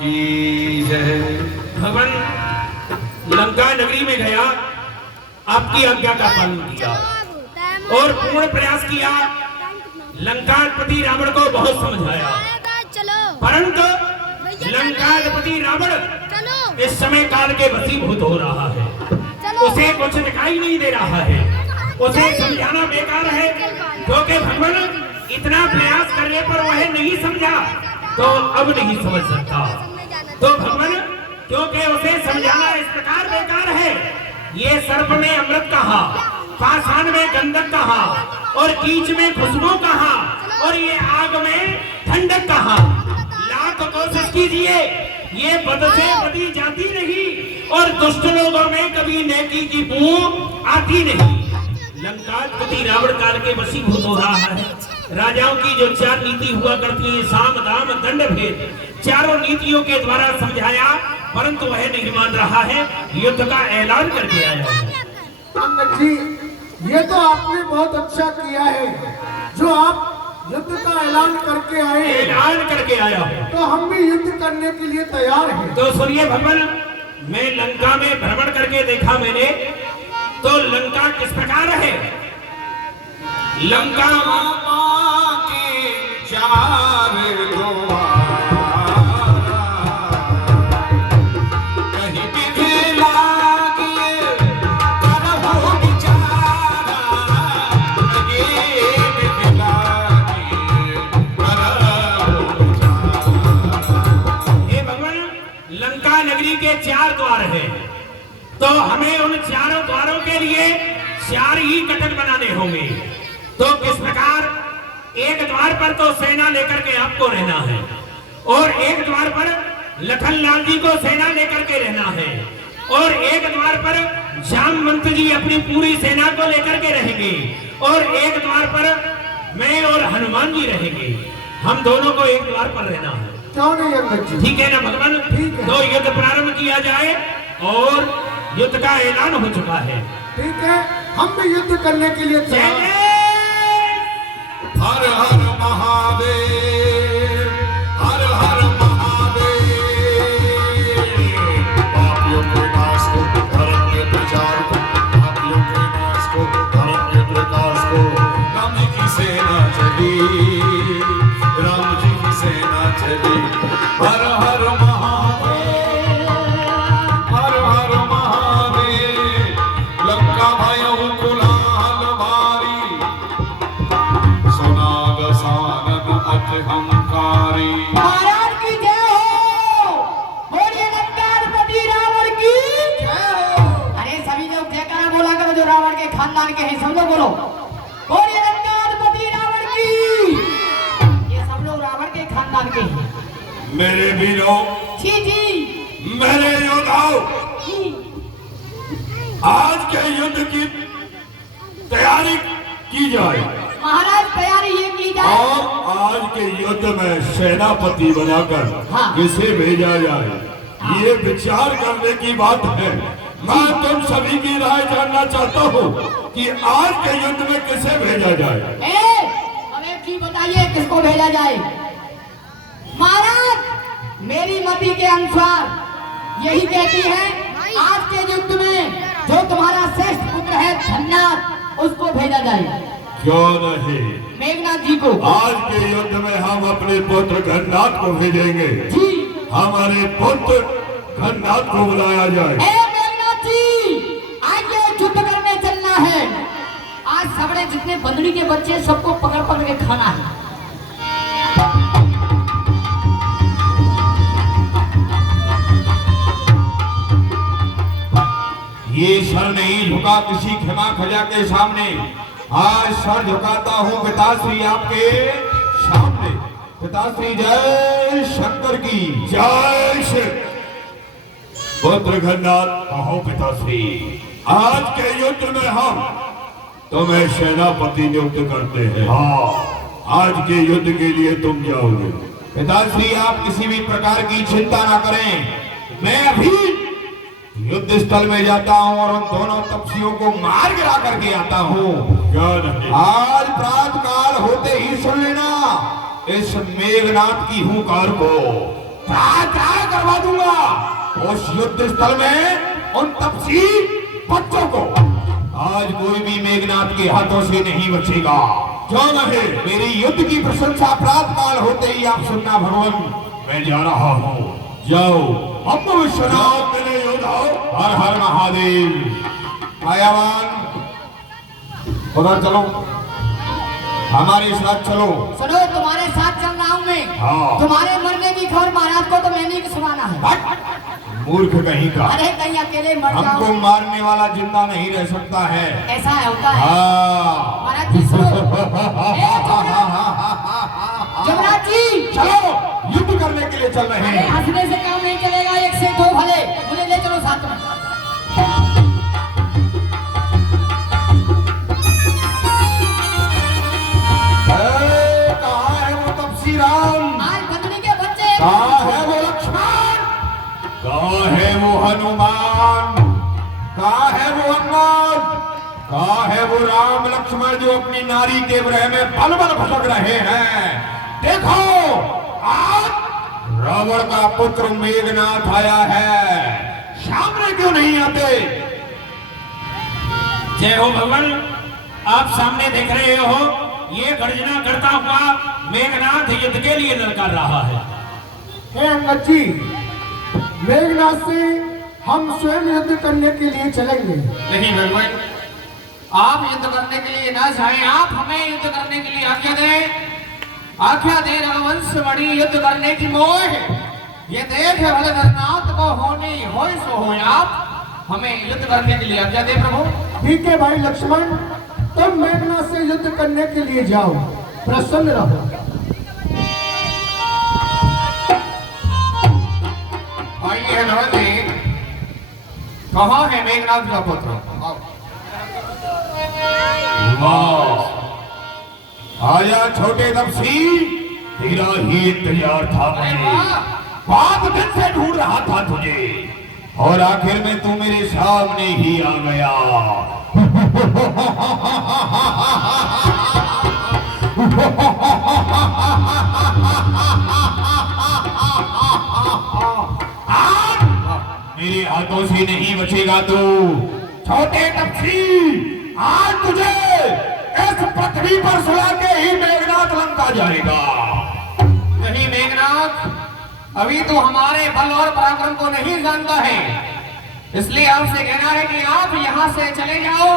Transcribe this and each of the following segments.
की जय। भगवान लंका नगरी में गया, आपकी आज्ञा का पालन किया और पूर्ण प्रयास किया। लंकापति रावण को बहुत समझाया, परंतु लंकापति रावण इस समय काल के वशीभूत हो रहा है। उसे कुछ दिखाई नहीं दे रहा है, उसे समझाना बेकार है, क्योंकि भगवान इतना प्रयास करने पर वह नहीं समझा तो अब नहीं समझ सकता। तो भगवान क्योंकि उसे समझाना इस प्रकार बेकार है, ये सर्प में अमृत कहा, पाषाण में गंधक कहा और कीच में खुशबू कहा और ये आग में ठंडक कहा। लाख कोशिश कीजिए, ये बद से बदी जाती नहीं और दुष्ट लोगों में कभी नेकी की बू आती नहीं। लंकापति रावण काल के वशीभूत हो रहा है। राजाओं की जो 4 नीति हुआ करती है, साम दाम दंड भेद, चारों नीतियों के द्वारा समझाया, परंतु वह नहीं मान रहा है। युद्ध का ऐलान करके आया है। पंडित जी, ये तो आपने बहुत अच्छा किया है जो आप युद्ध का ऐलान करके आए हैं। ऐलान करके आया हूं, तो हम भी युद्ध करने के लिए तैयार हैं। तो सुनिए भगवान, मैं लंका में भ्रमण करके देखा मैंने, तो लंका किस प्रकार है। लंका के 4 द्वार, कहीं विधि लागिए करहु विचारा, लगे विधि लागिए करहु विचारा। हे भगवान, लंका नगरी के 4 द्वार हैं, तो हमें उन 4 द्वारों के लिए 4 ही कटक बनाने होंगे। तो किस प्रकार, एक द्वार पर तो सेना लेकर के आपको रहना है और एक द्वार पर लखनलाल जी को सेना लेकर के रहना है और एक द्वार पर जामवंत जी अपनी पूरी सेना को लेकर के रहेंगे और एक द्वार पर मैं और हनुमान जी रहेंगे। हम दोनों को एक द्वार पर रहना है। क्यों नहीं अंगद जी? ठीक है ना भगवान? ठीक है। तो युद्ध प्रारंभ किया जाए और युद्ध का ऐलान हो चुका है। ठीक है, हम भी युद्ध करने के लिए तैयार हैं। हर हर महादेव, हर हर महादेव। पापियों के नाश को, धर्म के प्रचार को, पापियों के नाश को, धर्म के प्रकाश को। राम जी की सेना चली, राम जी की सेना चली। हर हर महादेव, हर हर महादेव। लंका भयउ कुलाल भारी, अहंकारी। महाराज की जय हो, बोलिए लंकापति रावण की जय हो। अरे सभी लोग जयकारा बोला करो, जो रावण के खानदान के हैं सब लोग बोलो, बोलिए लंकापति रावण की। ये सब लोग रावण के खानदान के हैं। मेरे वीरों, जी जी, मेरे योद्धाओं, आज के युद्ध की तैयारी की जाए महाराज तैयारी ये की जाए और आज के युद्ध में सेनापति बनाकर हाँ। किसे भेजा जाए, ये विचार करने की बात है। मैं तुम सभी की राय जानना चाहता हूँ कि आज के युद्ध में किसे भेजा जाए। हमें की बताइए किसको भेजा जाए। महाराज, मेरी मति के अनुसार यही कहती है, आज के युद्ध में जो तुम्हारा श्रेष्ठ पुत्र है धन्यनाथ, उसको भेजा जाए। क्यों नहीं, मेघनाथ जी को। आज के युद्ध में हम अपने पुत्र घननाथ को भेजेंगे। जी, हमारे पुत्र घननाथ को बुलाया जाए। मेघनाथ जी, आज ये युद्ध करने चलना है। आज सबड़े जितने बंदड़ी के बच्चे सबको पकड़ पकड़ के खाना है। ये सर नहीं झुका किसी क्षमा खजा के सामने, आज सर झुकाता हूँ पिताश्री आपके सामने। पिताश्री जय शंकर की जय श्री। पुत्र घननाथ, कहो पिताश्री, आज के युद्ध में हम तुम्हें सेनापति नियुक्त करते हैं। हाँ, आज के युद्ध के लिए तुम जाओगे। पिताश्री आप किसी भी प्रकार की चिंता ना करें, मैं अभी युद्ध स्थल में जाता हूँ और उन दोनों तपस्वियों को मार गिरा करके आता हूँ। आज प्रातः काल होते ही सुन लेना इस मेघनाथ की हुंकार को। त्राह करवा दूंगा उस युद्ध स्थल में उन तपसी बच्चों को। आज कोई भी मेघनाथ के हाथों से नहीं बचेगा। जो रहे मेरी युद्ध की प्रशंसा प्रातः काल होते ही आप सुनना भगवान, मैं जा रहा हूँ। जाओ हम विश्वनाथ मेरे योद्धा, हर हर महादेव। आयावान उधर चलो, हमारे साथ चलो। सुनो, तुम्हारे साथ चल रहा हूँ मैं। हाँ। तुम्हारे मरने की खबर महाराज को तो मैंने ही सुनाना है। हट! मूर्ख कहीं का। अरे कहीं अकेले मर हमको जाओ। मारने वाला जिंदा नहीं रह सकता है। ऐसा होता है हाँ। महाराज जी। सुनो, ए जमराज जी, चलो युद्ध करने के लिए चल रहे अरे हैं। हंसने से काम नहीं चलेगा, एक से दो भले, मुझे ले चलो साथ में। कहाँ है वो तपसी राम? आज बंदनी के बच्चे। कहाँ है वो लक्ष्मण? कहाँ है वो हनुमान? कहाँ है वो अंगद? कहाँ है वो राम लक्ष्मण जो अपनी नारी के विरह में पल पल भटक रहे हैं? देखो, आज रावण का पुत्र मेघनाथ आया है, सामने क्यों नहीं आते? जय हो भगवान, आप सामने देख रहे हो, ये गर्जना करता हुआ मेघनाथ युद्ध के लिए ललकार रहा है। हे अंगद जी, मेघनाथ से हम स्वयं युद्ध करने के लिए चलेंगे। नहीं भगवान, आप युद्ध करने के लिए ना जाएं, आप हमें युद्ध करने के लिए आज्ञा दें। आज्ञा दे रघुवंश मणि युद्ध करने की मोह। ये देख भले धरनाथ को होनी हो सो हो, आप हमें युद्ध करने के लिए आज्ञा दे प्रभु। ठीक है भाई लक्ष्मण, तुम मेघनाथ से युद्ध करने के लिए जाओ, प्रसन्न रहो। आइए नवल जी, कहाँ है मेघनाथ का पुत्र? वाह! आया छोटे तपसी, तेरा ही इंतजार था अरे मुझे। वाह! बहुत दिन से ढूंढ रहा था तुझे, और आखिर में तू मेरे सामने ही आ गया। आज मेरे हाथों से नहीं बचेगा तू, छोटे तपसी। आज तुझे इस पृथ्वी पर सुला के ही मेघनाथ लंका जाएगा। नहीं मेघनाथ, अभी तो हमारे बल और पराक्रम को नहीं जानता है, इसलिए आपसे कहना है कि आप यहाँ से चले जाओ,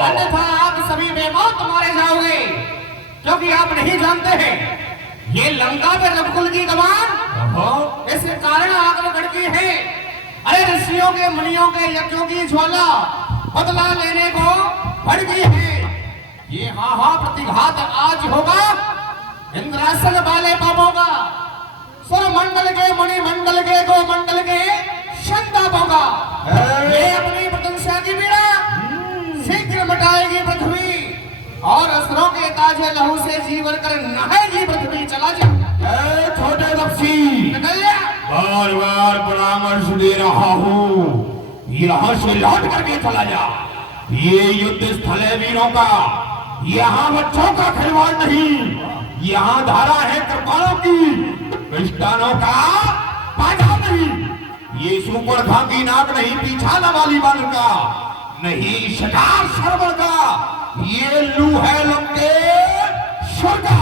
अन्यथा आप सभी बेमौत मारे जाओगे, क्योंकि आप नहीं जानते हैं ये लंका पे रघुकुल की कमान इस कारण आग गढ़ती है। अरे ऋषियों के मुनियों के यज्ञों की ज्वाला बदला लेने को बढ़ गई है। ये प्रतिघात आज होगा इंद्रासन वाले पापों का, सुर मंडल के मणि मंडल के गो मंडल के संतापों का। ये अपनी प्रशंसा की पीड़ा शीघ्र मिटाएगी पृथ्वी, और असुरों के ताजे लहू से जीवन कर नहाएगी पृथ्वी। चला जा छोटे तपसी, निकल जा। बार बार परामर्श दे रहा हूँ, यहाँ से लौट करके चला जा। ये युद्ध स्थल है वीरों का, यहाँ बच्चों का खिलवाड़ नहीं। यहाँ धारा है कृपालों की, क्रिस्टानों का बाजा नहीं। ये सुपर धागी नाक नहीं, पीछाना वाली बाल का नहीं, शिकार सरवर का। ये लू है लंकेश्वर का।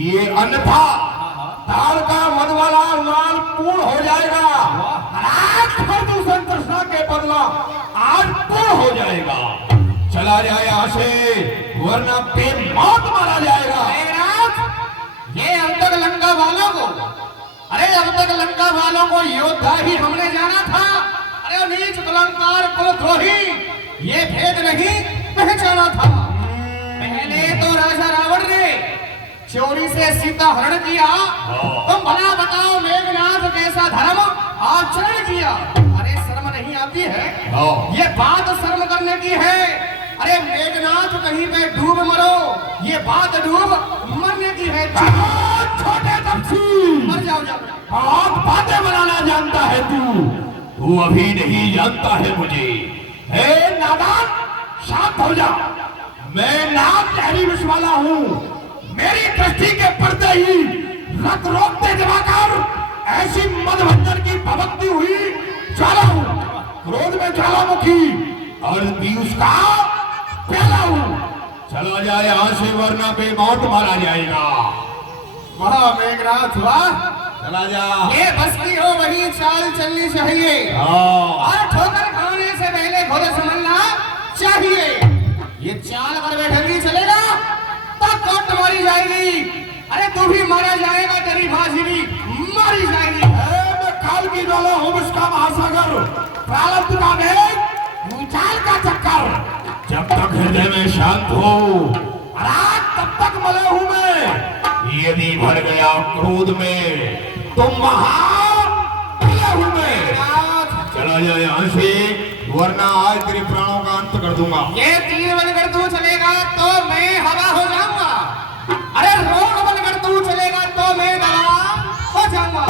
ये अन्यथा ताल का मन वाला माल पूर्ण हो जाएगा। आज प्रदूषण कृष्णा के बदला आज पूर्ण हो जाएगा। चला जाए यहाँ से, वरना पे मौत मारा जाएगा। मेघनाथ, ये अब तक लंका वालों को, अरे अब तक लंका वालों को योद्धा ही हमने जाना था। अरे नीच कुलंकार कुलद्रोही ये भेद नहीं पहचाना था। पहले तो राजा रावण ने चोरी से सीता हरण किया, तुम भला बताओ मेघनाथ कैसा धर्म आचरण किया। अरे शर्म नहीं आती है? ये बात शर्म करने की है। अरे मेघनाथ कहीं पे डूब मरो, ये बात डूब मरने की है। छोटे तपसी, मर जाओ जाओ। बहुत बातें बनाना जानता है तू अभी नहीं जानता है मुझे। हे नादान, शांत हो जा। मैं नाम टहरी विष वाला हूँ। मेरी दृष्टि के पर्दे ही रत रोकते दिवाकर ऐसी मदभंजन की भभकती हुई ज्वाला हूँ, क्रोध में ज्वालामुखी और पीयूष का प्याला हूँ। चला जाए यहाँ से वरना बेमौत मारा जाएगा। वाह मेघनाथ वाह, चला जा। ये बस की हो वही चाल चलनी चाहिए हाँ। और ठोकर खाने से पहले खुद समझना चाहिए। ये चाल पर बैठेगी चलेगा तो कौन मारी जाएगी। अरे तू भी मारा जाएगा, तेरी भाजी भी मारी जाएगी। मैं काल की डोला हूँ, इसका महासागर, प्रारब्ध का मेघ, भूचाल का चक्कर। जब तक हृदय में शांत हो रात तब तक मले हूँ मैं। यदि भर गया क्रोध में तो मले हूँ मैं। चला जाए यहाँ से वरना आज तेरे प्राणों का अंत कर दूंगा। ये तीर बनकर तू चलेगा तो मैं हवा हो जाऊंगा। अरे रोग बनकर तू चलेगा तो मैं दवा हो जाऊंगा।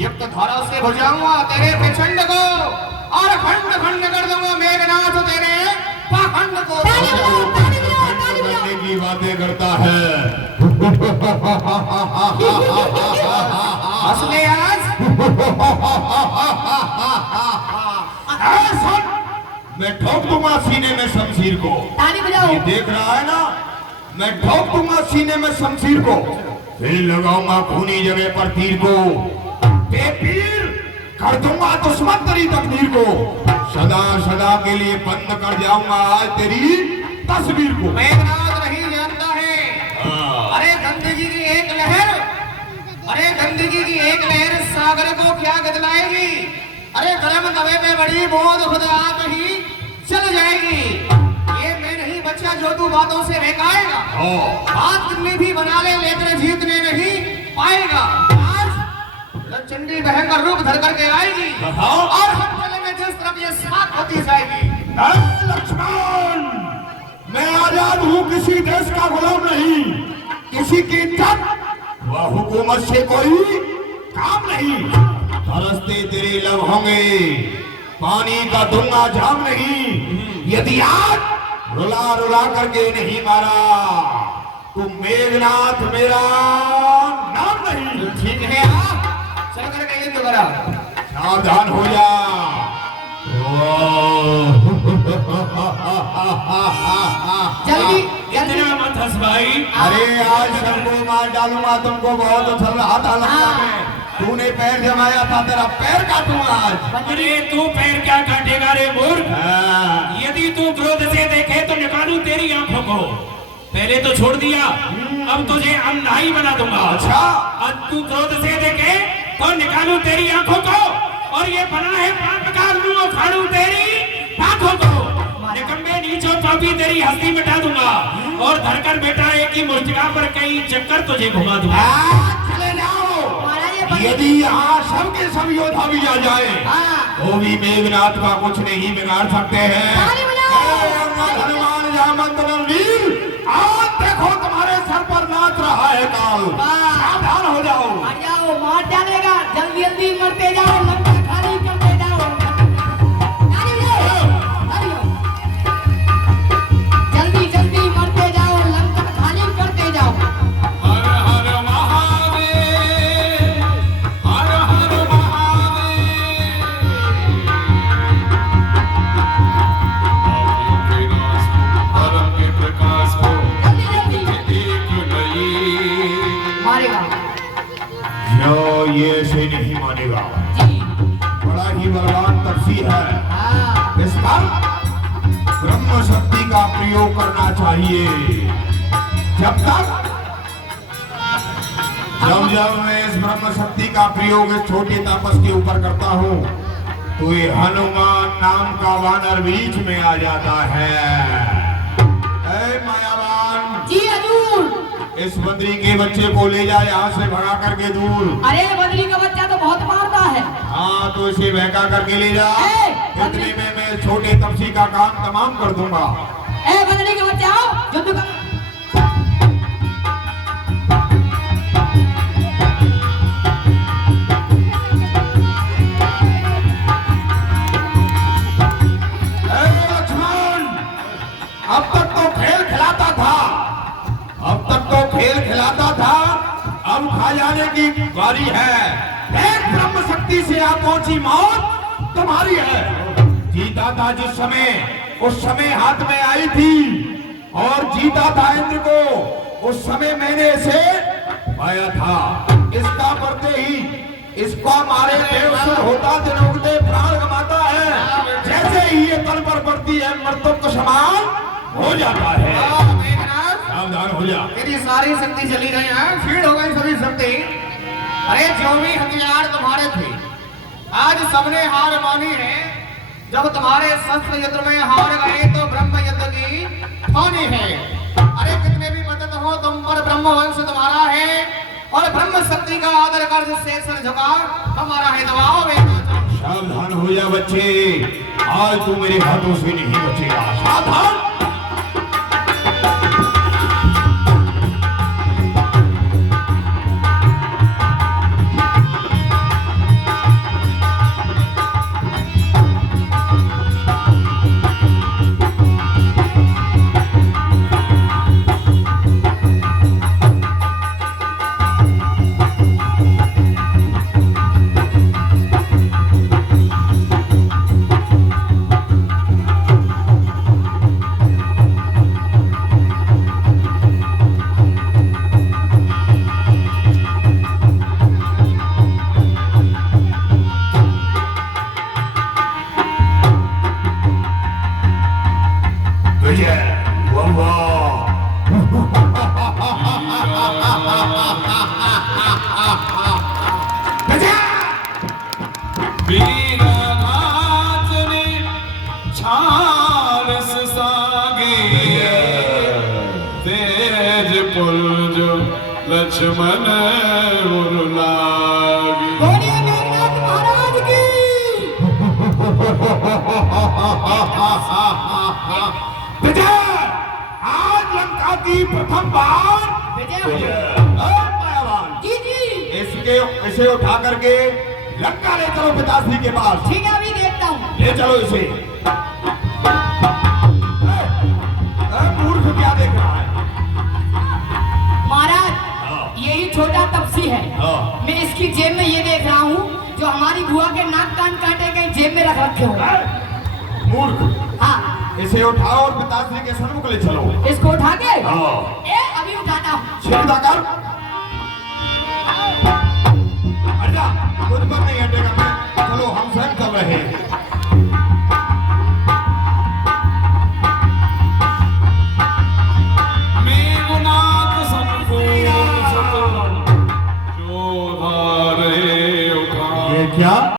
युक्त धारा से भुजाऊंगा तेरे प्रचंड को और खंड खंड कर दूंगा मेघनाथ तेरे पाखंड को। करने की बातें करता है। असली आज मैं ठोक दूंगा सीने में शमशीर को। ताली बजाओ। ये देख रहा है ना, मैं ठोक दूंगा सीने में शमशीर को, फिर लगाऊंगा खूनी जगह पर तीर को। बेपीर कर दूंगा दुश्मन तेरी तकदीर को। सदा सदा के लिए बंद कर जाऊंगा आज तेरी तस्वीर को। मेघनाथ नहीं जानता है। हाँ। अरे गंदगी की एक लहर, अरे गंदगी की एक लहर सागर को क्या बदलाएगी। अरे गर्म तवे पे बड़ी बोध खुद आप ही चल जाएगी। ये मैं नहीं बच्चा जो तू बातों से बहकाएगा। बात कितनी भी बना ले लेकर जीतने नहीं पाएगा। आज चंडी भयंकर रूप धर करके आएगी और हम चले में जिस तरफ ये साथ होती जाएगी। लक्ष्मण, मैं आजाद हूँ, किसी देश का गुलाम नहीं, किसी की इज्जत व हुकूमत से कोई काम नहीं। तरसते तेरे लब होंगे, पानी का दूंगा जाम नहीं। यदि आज रुला रुला करके नहीं मारा तो मेघनाथ मेरा नाम नहीं। ठीक है चल करके युद्ध करा। सावधान हो जा। जल्दी इतना मत हंस भाई। अरे आज सबको मार डालूंगा, तुमको बहुत उछल रहा था लंका में, तूने पैर जमाया था, तेरा पैर काटूंगा आज। अरे तू पैर क्या काटेगा रे मूर्ख। हाँ। यदि तू क्रोध से देखे तो निकालूं तेरी आंखों को। पहले तो छोड़ दिया, अब तुझे अंधाई बना दूंगा। अच्छा। अब तू क्रोध से देखे तो निकालूं तेरी आंखों को और ये बना है पाप का मुंह फाड़ूं तेरी आंखों को। निकम्मे नीचों पापी तेरी हस्ती मिटा दूंगा और धरकर बेटा एक ही मुर्तिका पर कई चक्कर तुझे घुमा दूंगा। चले जाओ। यदि यहाँ सबके सब योद्धा भी आ जाए वो भी मेघनाथ का कुछ नहीं बिगाड़ सकते हैं। हनुमान जामंत रणवीर, आज देखो तुम्हारे सर पर नाच रहा है काल। सावधान हो जाओ। आ जाओ, मार डालेगा। जल्दी जल्दी मरते जाओ, लंका खाली करते जाओ। ताली बजाओ, ताली बजाओ। जल्दी जल्दी मरते जाओ, लंका खाली करते जाओ। हर हर महादेव, हर हर महादेव। परम के प्रकाश को जल्दी जल्दी एक नहीं। मारेगा ये ऐसे नहीं मानेगा। जी। बड़ा ही बलवान तपसी है, हाँ इस पर ब्रह्म शक्ति का प्रयोग करना चाहिए। जब जब मैं इस ब्रह्म शक्ति का प्रयोग इस छोटे तापस के ऊपर करता हूँ तो ये हनुमान नाम का वानर बीच में आ जाता है। ऐ मायावान, जी हजूर। इस बद्री के बच्चे को ले जा यहाँ से भगा करके दूर। अरे बदरी का बच्चा तो बहुत मारता है। हाँ तो इसे बहका करके ले जा। ए, इतने में मैं छोटे तपसी का काम तमाम कर दूंगा। ए बदरी के बच्चे आओ, युद्ध कर। लक्ष्मण, अब तक तो खेल खिलाता था, अब खा जाने की तुम्हारी है। एक ब्रह्म शक्ति से आप पहुंची मौत तुम्हारी है। जीता था जिस समय, उस समय हाथ में आई थी, और जीता था इंद्र को, उस समय मैंने इसे पाया था। इसका बढ़ते ही इसको मारे बेअसर होता, दिन उगते प्राण गंवाता है। जैसे ही ये तल पर पड़ती है, मृत्यु का समान हो जाता है। सावधान हो जा। मेरी सारी शक्ति चली गई है, फीड हो गई सभी शक्ति। अरे जो भी हथियार तुम्हारे थे, आज सबने हार मानी है। जब तुम्हारे शस्त्र युद्ध में हार गए तो ब्रह्म युद्ध की ठानी है। अरे कितने भी मदद हो तुम पर, ब्रह्म वंश तुम्हारा है, और ब्रह्म शक्ति का आदर कर जिससे सर झुका हमारा है। दबाओ सावधान हो जा बच्चे, आज तू मेरे हाथों से नहीं बचेगा। सावधान। वीरनाथने छालस सागे, तेज पुरज लक्ष्मण उरलागे। बोलिए मेघनाथ महाराज की। विजय, आज लंका की प्रथम बार विजय हो। मायावान, जी जी इसे उठा करके लंका ले चलो पिताश्री के पास। ठीक है, अभी देखता हूँ। ले चलो इसे। मूर्ख क्या देख रहा है? महाराज, यही छोटा तपसी है। हाँ। मैं इसकी जेब में ये देख रहा हूँ जो हमारी बुआ के नाक कान काटे गए जेब में रख रखे हो। मूर्ख, हाँ, इसे उठाओ और पिताश्री के सन्मुख ले चलो। इसको उठा के हाँ। अभी उठाता हूँ। चिंता कर, हट जा, कुछ पर नहीं हटेगा मैं। चलो हम स्वयं कर रहे हैं।